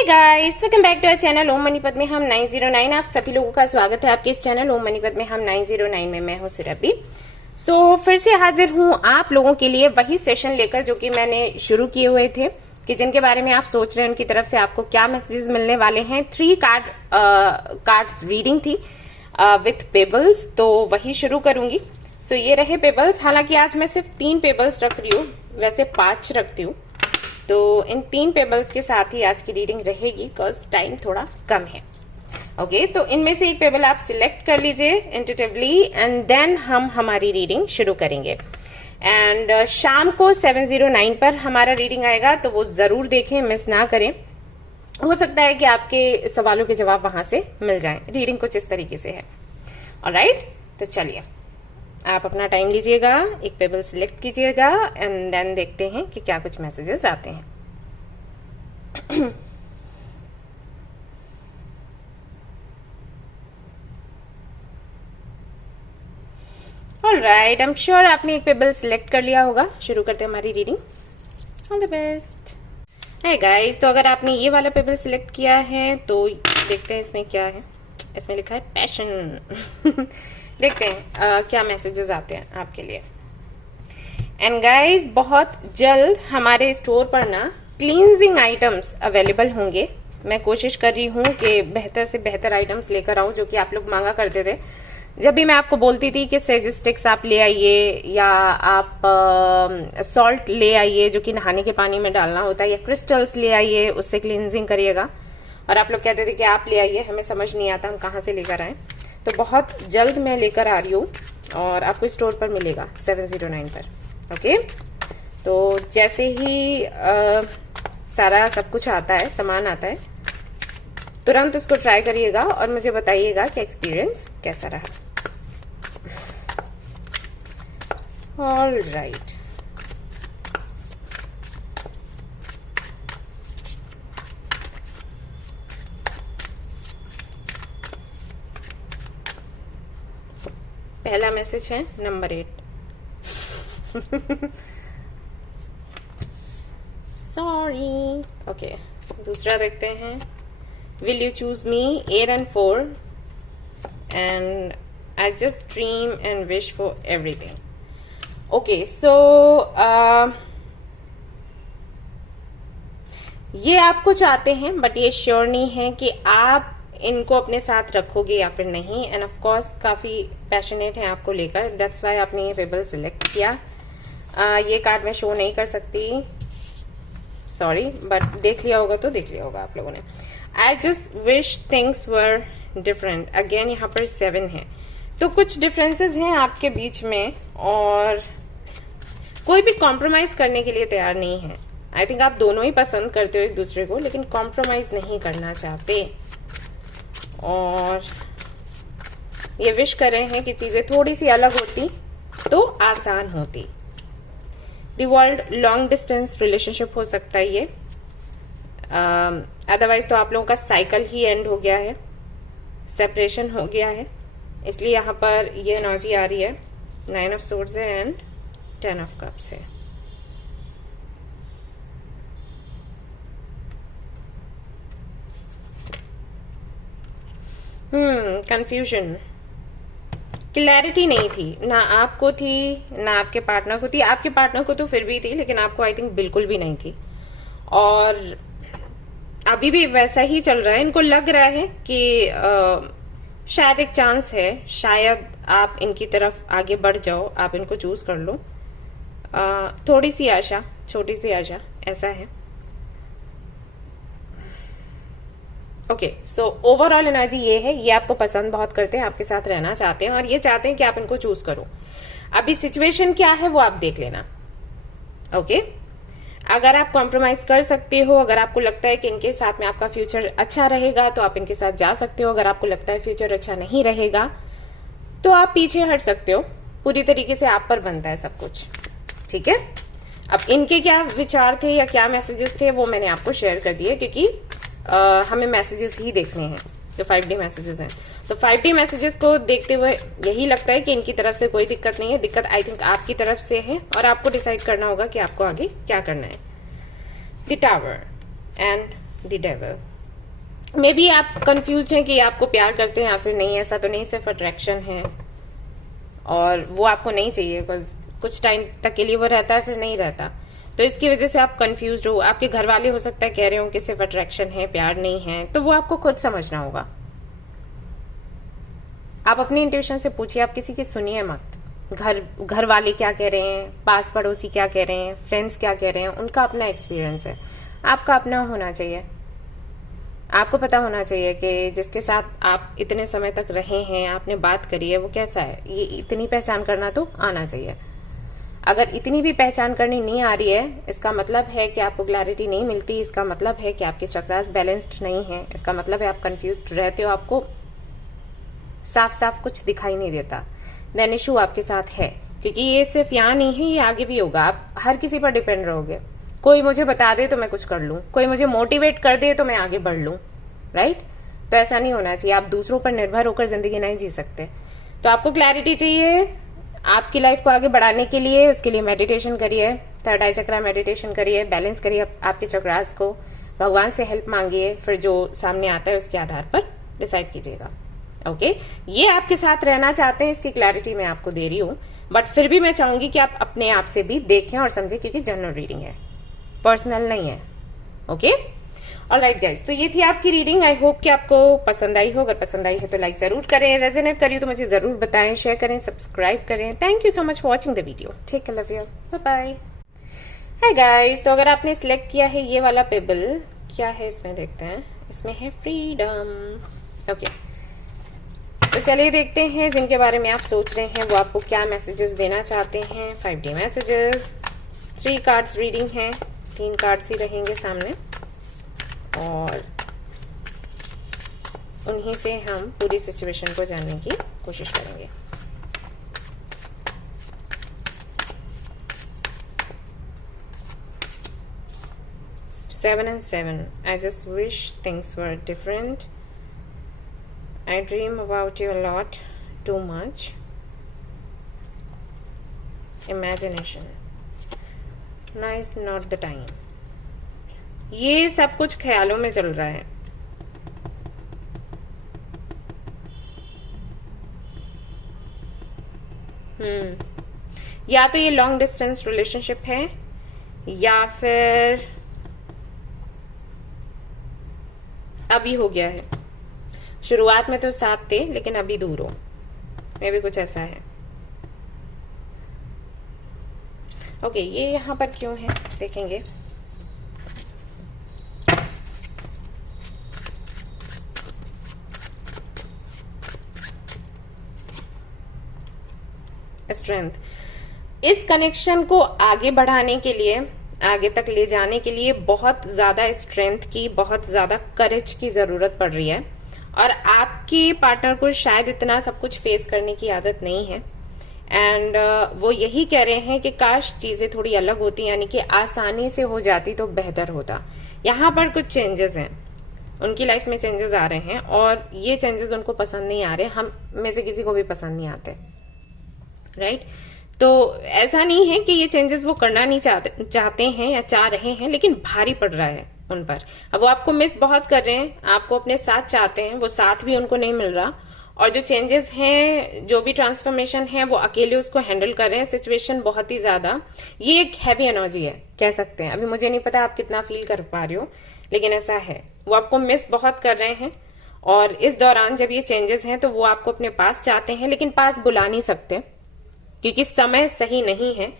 Hey guys, welcome back to our channel Om Manipat में हम 909। आप सभी लोगों का स्वागत है आपके इस चैनल ओम मनीपत में हम 909 में। मैं हूं सुरभि। फिर से हाजिर हूं आप लोगों के लिए वही सेशन लेकर जो कि मैंने शुरू किए हुए थे कि जिनके बारे में आप सोच रहे हैं उनकी तरफ से आपको क्या मैसेजेस मिलने वाले हैं। 3 कार्ड्स रीडिंग थी विथ पेबल्स, तो वही शुरू करूंगी। ये रहे पेबल्स। हालांकि आज मैं सिर्फ 3 पेबल्स रख रही हूँ, वैसे 5 रखती हूँ। तो इन 3 पेबल्स के साथ ही आज की रीडिंग रहेगी बिकॉज टाइम थोड़ा कम है। ओके, तो इनमें से एक पेबल आप सिलेक्ट कर लीजिए इंट्यूटिवली एंड देन हम हमारी रीडिंग शुरू करेंगे। एंड शाम को 709 पर हमारा रीडिंग आएगा, तो वो जरूर देखें, मिस ना करें। हो सकता है कि आपके सवालों के जवाब वहां से मिल जाएं। रीडिंग कुछ इस तरीके से है। ऑलराइट, तो चलिए आप अपना टाइम लीजिएगा, एक पेबल सिलेक्ट कीजिएगा एंड देन देखते हैं कि क्या कुछ मैसेजेस आते हैं। ऑलराइट, आई एम श्योर आपने एक पेबल सिलेक्ट कर लिया होगा। शुरू करते हैं हमारी रीडिंग। All the best. है गाइस, तो अगर आपने ये वाला पेबल सिलेक्ट किया है तो देखते हैं इसमें क्या है। इसमें लिखा है पैशन। देखते हैं क्या मैसेजेस आते हैं आपके लिए। एंड गाइस, बहुत जल्द हमारे स्टोर पर ना क्लींजिंग आइटम्स अवेलेबल होंगे। मैं कोशिश कर रही हूँ कि बेहतर से बेहतर आइटम्स लेकर आऊं, जो कि आप लोग मांगा करते थे। जब भी मैं आपको बोलती थी कि सेज स्टिक्स आप ले आइए या आप सॉल्ट ले आइए जो कि नहाने के पानी में डालना होता है, या क्रिस्टल्स ले आइए उससे क्लींजिंग करिएगा, और आप लोग कहते थे कि आप ले आइए, हमें समझ नहीं आता हम कहाँ से लेकर आए। तो बहुत जल्द मैं लेकर आ रही हूँ और आपको स्टोर पर मिलेगा 709 पर। ओके, तो जैसे ही सारा सब कुछ आता है, सामान आता है, तुरंत उसको ट्राई करिएगा और मुझे बताइएगा कि एक्सपीरियंस कैसा रहा। ऑलराइट, पहला मैसेज है नंबर 8। सॉरी। ओके, दूसरा देखते हैं। Will you choose me 8 and 4 and I just dream and wish for everything. Okay, ये आप कुछ चाहते हैं बट ये श्योर नहीं है कि आप इनको अपने साथ रखोगे या फिर नहीं। एंड ऑफ कोर्स काफी पैशनेट है आपको लेकर, दैट्स वाई आपने ये पेबल सिलेक्ट किया। ये कार्ड मैं शो नहीं कर सकती, सॉरी, बट देख लिया होगा तो देख लिया होगा आप लोगों ने। I just wish things were different. Again यहाँ पर 7 है, तो कुछ डिफरेंसेस हैं आपके बीच में और कोई भी कॉम्प्रोमाइज करने के लिए तैयार नहीं है। आई थिंक आप दोनों ही पसंद करते हो एक दूसरे को, लेकिन कॉम्प्रोमाइज नहीं करना चाहते और ये विश कर रहे हैं कि चीजें थोड़ी सी अलग होती तो आसान होती। The world long distance relationship हो सकता है ये, अदरवाइज तो आप लोगों का साइकिल ही एंड हो गया है, सेपरेशन हो गया है, इसलिए यहाँ पर ये एनर्जी आ रही है। 9 of Swords है एंड 10 of Cups है। कंफ्यूजन, क्लैरिटी नहीं थी, ना आपको थी ना आपके पार्टनर को थी। आपके पार्टनर को तो फिर भी थी, लेकिन आपको आई थिंक बिल्कुल भी नहीं थी। और अभी भी वैसा ही चल रहा है। इनको लग रहा है कि शायद एक चांस है, शायद आप इनकी तरफ आगे बढ़ जाओ, आप इनको चूज कर लो। थोड़ी सी आशा, छोटी सी आशा, ऐसा है। ओके, सो ओवरऑल एनर्जी ये है, ये आपको पसंद बहुत करते हैं, आपके साथ रहना चाहते हैं और ये चाहते हैं कि आप इनको चूज करो। अभी सिचुएशन क्या है वो आप देख लेना। ओके, अगर आप कॉम्प्रोमाइज कर सकते हो, अगर आपको लगता है कि इनके साथ में आपका फ्यूचर अच्छा रहेगा तो आप इनके साथ जा सकते हो। अगर आपको लगता है फ्यूचर अच्छा नहीं रहेगा तो आप पीछे हट सकते हो। पूरी तरीके से आप पर बनता है सब कुछ, ठीक है। अब इनके क्या विचार थे या क्या मैसेजेस थे वो मैंने आपको शेयर कर दिए, क्योंकि हमें मैसेजेस ही देखने हैं जो 5D मैसेजेस हैं। तो 5D मैसेजेस को देखते हुए यही लगता है कि इनकी तरफ से कोई दिक्कत नहीं है। दिक्कत आई थिंक आपकी तरफ से है और आपको डिसाइड करना होगा कि आपको आगे क्या करना है। The tower and the devil. May be आप कंफ्यूज्ड हैं कि आपको प्यार करते हैं या फिर नहीं। ऐसा तो नहीं, सिर्फ अट्रैक्शन है और वो आपको नहीं चाहिए। कुछ टाइम तक के लिए वो रहता है, फिर नहीं रहता। तो इसकी वजह से आप कंफ्यूज्ड हो। आपके घर वाले हो सकता है कह रहे हो कि सिर्फ अट्रैक्शन है, प्यार नहीं है। तो वो आपको खुद समझना होगा। आप अपनी इंट्यूशन से पूछिए, आप किसी की सुनिए मत। घर वाले क्या कह रहे हैं, पास पड़ोसी क्या कह रहे हैं, फ्रेंड्स क्या कह रहे हैं, उनका अपना एक्सपीरियंस है। आपका अपना होना चाहिए। आपको पता होना चाहिए कि जिसके साथ आप इतने समय तक रहे हैं, आपने बात करी है, वो कैसा है। ये इतनी पहचान करना तो आना चाहिए। अगर इतनी भी पहचान करनी नहीं आ रही है, इसका मतलब है कि आपको क्लैरिटी नहीं मिलती। इसका मतलब है कि आपके चक्रास बैलेंस्ड नहीं है। इसका मतलब है आप कंफ्यूज्ड रहते हो, आपको साफ साफ कुछ दिखाई नहीं देता। देन इशू आपके साथ है, क्योंकि ये सिर्फ यहाँ नहीं है, ये आगे भी होगा। आप हर किसी पर डिपेंड रहोगे। कोई मुझे बता दे तो मैं कुछ कर लूं, कोई मुझे मोटिवेट कर दे तो मैं आगे बढ़ लूं, राइट। तो ऐसा नहीं होना चाहिए। आप दूसरों पर निर्भर होकर जिंदगी नहीं जी सकते। तो आपको क्लैरिटी चाहिए आपकी लाइफ को आगे बढ़ाने के लिए। उसके लिए मेडिटेशन करिए, थर्ड आई चक्रा मेडिटेशन करिए, बैलेंस करिए आपके चक्रास को, भगवान से हेल्प मांगिए, फिर जो सामने आता है उसके आधार पर डिसाइड कीजिएगा। ओके, ये आपके साथ रहना चाहते हैं, इसकी क्लैरिटी मैं आपको दे रही हूँ। बट फिर भी मैं चाहूंगी कि आप अपने आप से भी देखें और समझें, क्योंकि जनरल रीडिंग है, पर्सनल नहीं है। ओके, ऑलराइट गाइस, तो ये थी आपकी रीडिंग। आई होप कि आपको पसंद आई हो। अगर पसंद आई है तो लाइक जरूर करें, रेजोनेट करिए तो मुझे जरूर बताएं, शेयर करें, सब्सक्राइब करें। Thank you so much for watching the video. Take care, love you, bye bye. Hi guys, तो अगर आपने सिलेक्ट किया है ये वाला पेबल, क्या है इसमें देखते हैं। इसमें है फ्रीडम। ओके, तो चलिए देखते हैं जिनके बारे में आप सोच रहे हैं वो आपको क्या मैसेजेस देना चाहते हैं। 5D मैसेजेस, 3 कार्ड्स रीडिंग है, 3 कार्ड्स ही रहेंगे सामने और उन्हीं से हम पूरी सिचुएशन को जानने की कोशिश करेंगे। Seven and 7. I just wish things were different. I dream about you a lot, too much. Imagination. Now is not the time. ये सब कुछ ख्यालों में चल रहा है। या तो ये लॉन्ग डिस्टेंस रिलेशनशिप है या फिर अभी हो गया है। शुरुआत में तो साथ थे लेकिन अभी दूर हो, मे भी कुछ ऐसा है। ओके, ये यहां पर क्यों है देखेंगे। स्ट्रेंथ, इस कनेक्शन को आगे बढ़ाने के लिए, आगे तक ले जाने के लिए बहुत ज्यादा स्ट्रेंथ की, बहुत ज्यादा करेज की जरूरत पड़ रही है। और आपके पार्टनर को शायद इतना सब कुछ फेस करने की आदत नहीं है। एंड वो यही कह रहे हैं कि काश चीजें थोड़ी अलग होती, यानी कि आसानी से हो जाती तो बेहतर होता। यहाँ पर कुछ चेंजेस हैं, उनकी लाइफ में चेंजेस आ रहे हैं और ये चेंजेस उनको पसंद नहीं आ रहे। हम में से किसी को भी पसंद नहीं आते, राइट। तो ऐसा नहीं है कि ये चेंजेस वो करना नहीं चाहते हैं या चाह रहे हैं, लेकिन भारी पड़ रहा है उन पर। अब वो आपको मिस बहुत कर रहे हैं, आपको अपने साथ चाहते हैं, वो साथ भी उनको नहीं मिल रहा। और जो चेंजेस हैं, जो भी ट्रांसफॉर्मेशन है, वो अकेले उसको हैंडल कर रहे हैं। सिचुएशन बहुत ही ज्यादा, ये एक हैवी एनर्जी है कह सकते हैं। अभी मुझे नहीं पता आप कितना फील कर पा रहे हो, लेकिन ऐसा है। वो आपको मिस बहुत कर रहे हैं और इस दौरान जब ये चेंजेस हैं तो वो आपको अपने पास चाहते हैं, लेकिन पास बुला नहीं सकते क्योंकि समय सही नहीं है।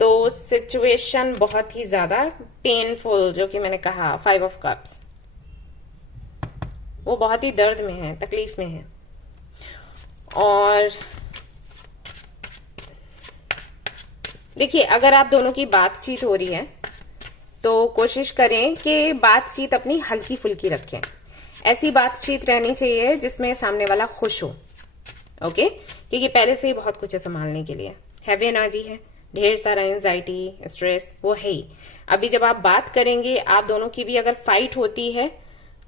तो सिचुएशन बहुत ही ज्यादा पेनफुल, जो कि मैंने कहा 5 ऑफ कप्स, वो बहुत ही दर्द में है, तकलीफ में है। और देखिए, अगर आप दोनों की बातचीत हो रही है तो कोशिश करें कि बातचीत अपनी हल्की फुल्की रखें। ऐसी बातचीत रहनी चाहिए जिसमें सामने वाला खुश हो। ओके, क्योंकि पहले से ही बहुत कुछ है संभालने के लिए। हैवी एनर्जी है, ढेर सारा एंजाइटी, स्ट्रेस वो है ही। अभी जब आप बात करेंगे, आप दोनों की भी अगर फाइट होती है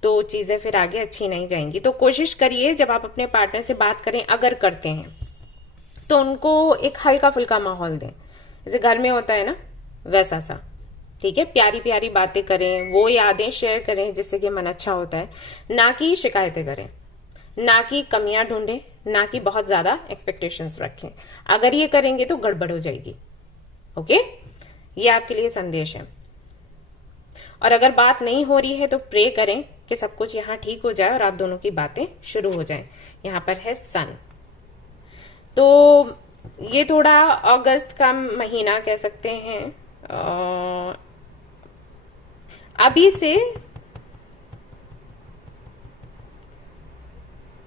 तो चीजें फिर आगे अच्छी नहीं जाएंगी। तो कोशिश करिए जब आप अपने पार्टनर से बात करें, अगर करते हैं तो उनको एक हल्का फुल्का माहौल दें, जैसे घर में होता है ना, वैसा सा। ठीक है, प्यारी प्यारी बातें करें, वो यादें शेयर करें जिससे कि मन अच्छा होता है, ना कि शिकायतें करें, ना कि कमियां ढूंढें, ना कि बहुत ज्यादा एक्सपेक्टेशंस रखें। अगर ये करेंगे तो गड़बड़ हो जाएगी। ओके, ये आपके लिए संदेश है। और अगर बात नहीं हो रही है तो प्रे करें कि सब कुछ यहाँ ठीक हो जाए और आप दोनों की बातें शुरू हो जाएं। यहाँ पर है सन, तो ये थोड़ा अगस्त का महीना कह सकते हैं, अभी से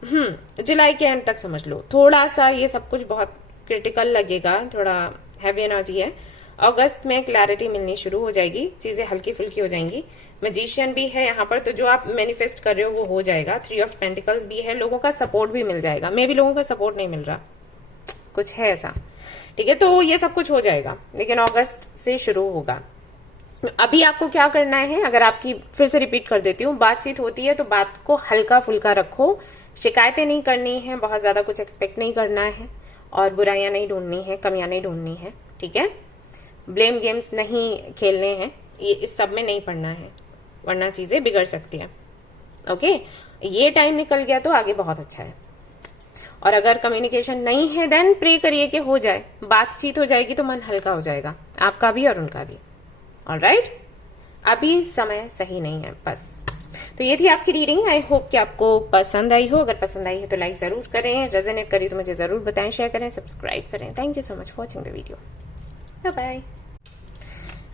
जुलाई के एंड तक समझ लो। थोड़ा सा ये सब कुछ बहुत क्रिटिकल लगेगा, थोड़ा हैवी एनर्जी है। अगस्त में क्लैरिटी मिलनी शुरू हो जाएगी, चीजें हल्की फुल्की हो जाएंगी। मैजिशियन भी है यहाँ पर, तो जो आप मैनिफेस्ट कर रहे हो वो हो जाएगा। 3 ऑफ पेंटिकल्स भी है, लोगों का सपोर्ट भी मिल जाएगा। मे भी लोगों का सपोर्ट नहीं मिल रहा, कुछ है ऐसा, ठीक है। तो ये सब कुछ हो जाएगा, लेकिन अगस्त से शुरू होगा। अभी आपको क्या करना है, अगर आपकी फिर से रिपीट कर देती हूँ, बातचीत होती है तो बात को हल्का फुल्का रखो, शिकायतें नहीं करनी है, बहुत ज्यादा कुछ एक्सपेक्ट नहीं करना है, और बुराइयां नहीं ढूंढनी है, कमियां नहीं ढूंढनी है, ठीक है। ब्लेम गेम्स नहीं खेलने हैं, ये इस सब में नहीं पड़ना है, वरना चीजें बिगड़ सकती है। ओके, ये टाइम निकल गया तो आगे बहुत अच्छा है। और अगर कम्युनिकेशन नहीं है देन प्रे करिए कि हो जाए, बातचीत हो जाएगी तो मन हल्का हो जाएगा, आपका भी और उनका भी। ऑलराइट, अभी समय सही नहीं है बस। तो ये थी आपकी रीडिंग। आई होप कि आपको पसंद आई हो। अगर पसंद आई है तो लाइक जरूर करें, रेजोनेट करी तो मुझे जरूर बताएं, शेयर करें, सब्सक्राइब करें। Thank you so much for watching the video. Bye bye.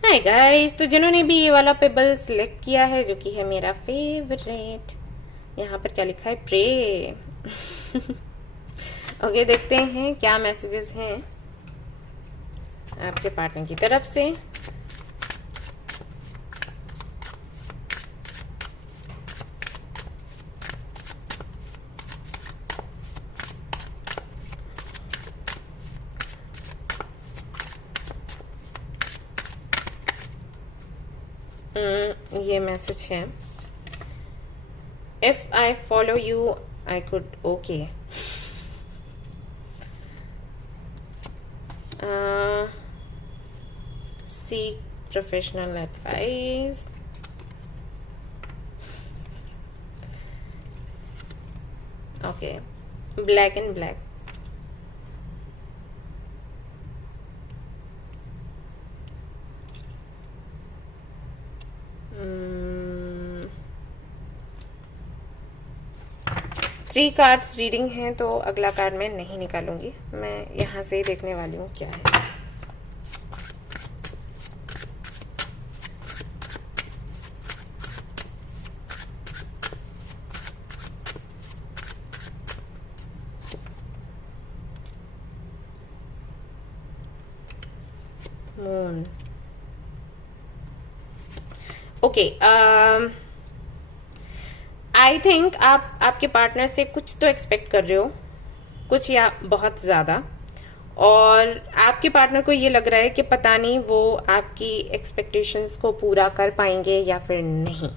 Hi guys, तो जिन्होंने भी ये वाला पेबल सिलेक्ट किया है जो कि है मेरा फेवरेट, यहाँ पर क्या लिखा है, प्रे। ओके, देखते हैं क्या मैसेजेस हैं आपके पार्टनर की तरफ से। ये मैसेज है, if I follow you I could okay, seek professional advice, okay, black and black, three cards reading है तो अगला कार्ड मैं नहीं निकालूंगी, मैं यहां से ही देखने वाली हूँ क्या है। मून, ओके, आई थिंक आप आपके पार्टनर से कुछ तो एक्सपेक्ट कर रहे हो, कुछ या बहुत ज्यादा, और आपके पार्टनर को ये लग रहा है कि पता नहीं वो आपकी एक्सपेक्टेशंस को पूरा कर पाएंगे या फिर नहीं,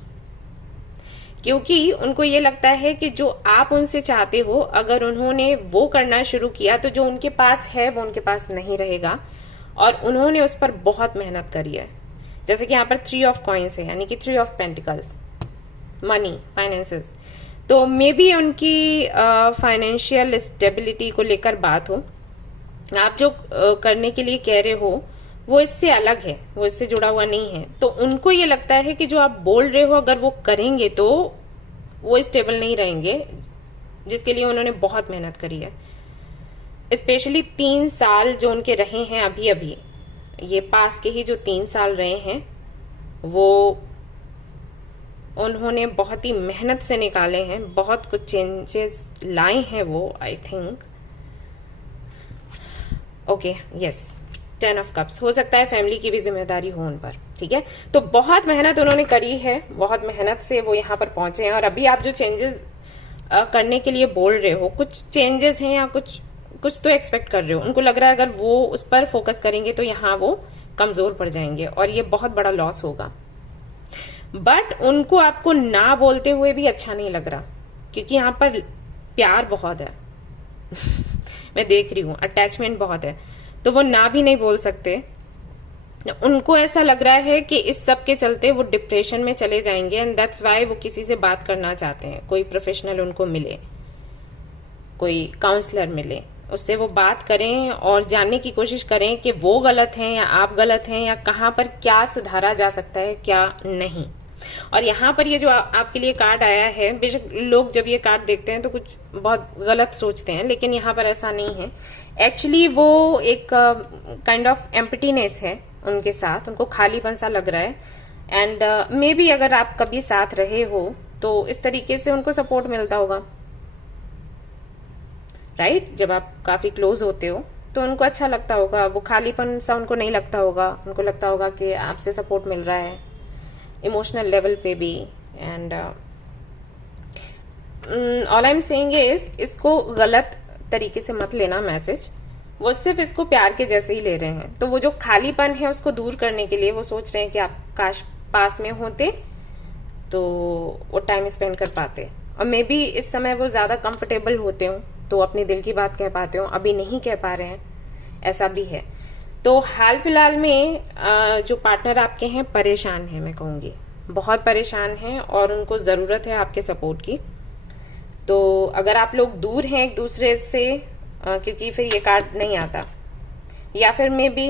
क्योंकि उनको ये लगता है कि जो आप उनसे चाहते हो अगर उन्होंने वो करना शुरू किया तो जो उनके पास है वो उनके पास नहीं रहेगा, और उन्होंने उस पर बहुत मेहनत करी है। जैसे कि यहाँ पर 3 ऑफ कॉइन्स है, यानी कि 3 ऑफ पेंटिकल्स, मनी, फाइनेंसेस, तो मे बी उनकी फाइनेंशियल स्टेबिलिटी को लेकर बात हो। आप जो करने के लिए कह रहे हो वो इससे अलग है, वो इससे जुड़ा हुआ नहीं है, तो उनको ये लगता है कि जो आप बोल रहे हो अगर वो करेंगे तो वो स्टेबल नहीं रहेंगे, जिसके लिए उन्होंने बहुत मेहनत करी है। स्पेशली 3 साल जो उनके रहे हैं अभी अभी, ये पास के ही जो 3 साल रहे हैं वो उन्होंने बहुत ही मेहनत से निकाले हैं, बहुत कुछ चेंजेस लाए हैं वो, I think. Okay, yes, 10 of cups, हो सकता है फैमिली की भी जिम्मेदारी हो उन पर, ठीक है। तो बहुत मेहनत उन्होंने करी है, बहुत मेहनत से वो यहाँ पर पहुंचे हैं, और अभी आप जो चेंजेस करने के लिए बोल रहे हो, कुछ चेंजेस हैं या कुछ तो एक्सपेक्ट कर रहे हो। उनको लग रहा है अगर वो उस पर फोकस करेंगे तो यहाँ वो कमजोर पड़ जाएंगे और ये बहुत बड़ा लॉस होगा। बट उनको आपको ना बोलते हुए भी अच्छा नहीं लग रहा, क्योंकि यहाँ पर प्यार बहुत है। मैं देख रही हूँ अटैचमेंट बहुत है, तो वो ना भी नहीं बोल सकते, उनको ऐसा लग रहा है कि इस सब के चलते वो डिप्रेशन में चले जाएंगे, एंड दैट्स वाई वो किसी से बात करना चाहते हैं। कोई प्रोफेशनल उनको मिले, कोई काउंसलर मिले, उससे वो बात करें और जानने की कोशिश करें कि वो गलत हैं या आप गलत हैं, या कहाँ पर क्या सुधारा जा सकता है क्या नहीं। और यहाँ पर ये जो आपके लिए कार्ड आया है, बेशक लोग जब ये कार्ड देखते हैं तो कुछ बहुत गलत सोचते हैं, लेकिन यहाँ पर ऐसा नहीं है। एक्चुअली वो एक काइंड ऑफ एम्प्टीनेस है उनके साथ, उनको खालीपन सा लग रहा है। एंड मे बी अगर आप कभी साथ रहे हो तो इस तरीके से उनको सपोर्ट मिलता होगा, राइट? जब आप काफी क्लोज होते हो तो उनको अच्छा लगता होगा, वो खालीपन सा उनको नहीं लगता होगा, उनको लगता होगा कि आपसे सपोर्ट मिल रहा है इमोशनल लेवल पे भी। And all I am saying is, इसको गलत तरीके से मत लेना मैसेज, वो सिर्फ इसको प्यार के जैसे ही ले रहे हैं। तो वो जो खालीपन है उसको दूर करने के लिए वो सोच रहे हैं कि आप काश पास में होते तो वो टाइम स्पेंड कर पाते, और मे बी इस समय वो ज्यादा कंफर्टेबल होते हो तो अपने दिल की बात कह पाते हो, अभी नहीं कह पा रहे हैं, ऐसा भी है। तो हाल फिलहाल में जो पार्टनर आपके हैं परेशान हैं, मैं कहूंगी बहुत परेशान हैं, और उनको जरूरत है आपके सपोर्ट की। तो अगर आप लोग दूर हैं एक दूसरे से, क्योंकि फिर ये कार्ड नहीं आता, या फिर मे बी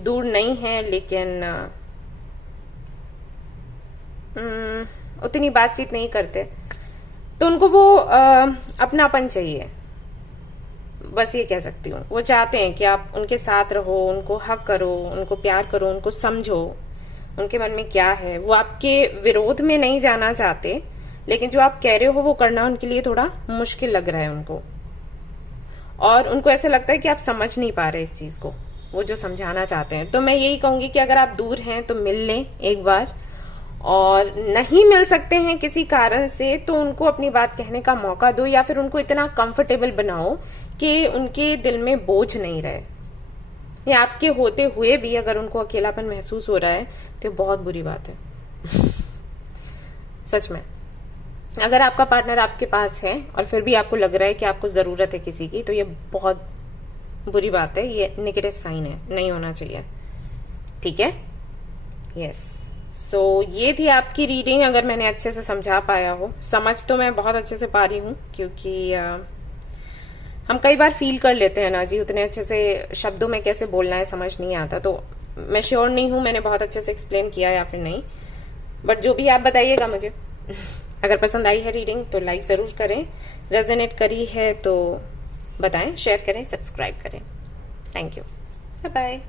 दूर नहीं है लेकिन उतनी बातचीत नहीं करते, तो उनको वो अपनापन चाहिए, बस ये कह सकती हूँ। वो चाहते हैं कि आप उनके साथ रहो, उनको हक करो, उनको प्यार करो, उनको समझो उनके मन में क्या है। वो आपके विरोध में नहीं जाना चाहते, लेकिन जो आप कह रहे हो वो करना उनके लिए थोड़ा मुश्किल लग रहा है उनको, और उनको ऐसा लगता है कि आप समझ नहीं पा रहे इस चीज को, वो जो समझाना चाहते हैं। तो मैं यही कहूंगी कि अगर आप दूर हैं तो मिल लें एक बार, और नहीं मिल सकते हैं किसी कारण से तो उनको अपनी बात कहने का मौका दो, या फिर उनको इतना कंफर्टेबल बनाओ कि उनके दिल में बोझ नहीं रहे। या आपके होते हुए भी अगर उनको अकेलापन महसूस हो रहा है तो बहुत बुरी बात है सच में। अगर आपका पार्टनर आपके पास है और फिर भी आपको लग रहा है कि आपको जरूरत है किसी की, तो ये बहुत बुरी बात है, ये नेगेटिव साइन है, नहीं होना चाहिए, ठीक है? यस। सो ये थी आपकी रीडिंग, अगर मैंने अच्छे से समझा पाया हो। समझ तो मैं बहुत अच्छे से पा रही हूँ, क्योंकि हम कई बार फील कर लेते हैं ना जी, उतने अच्छे से शब्दों में कैसे बोलना है समझ नहीं आता। तो मैं श्योर नहीं हूँ मैंने बहुत अच्छे से एक्सप्लेन किया या फिर नहीं, बट जो भी आप बताइएगा मुझे। अगर पसंद आई है रीडिंग तो लाइक जरूर करें, रेजोनेट करी है तो बताएं, शेयर करें, सब्सक्राइब करें। Thank you, bye bye.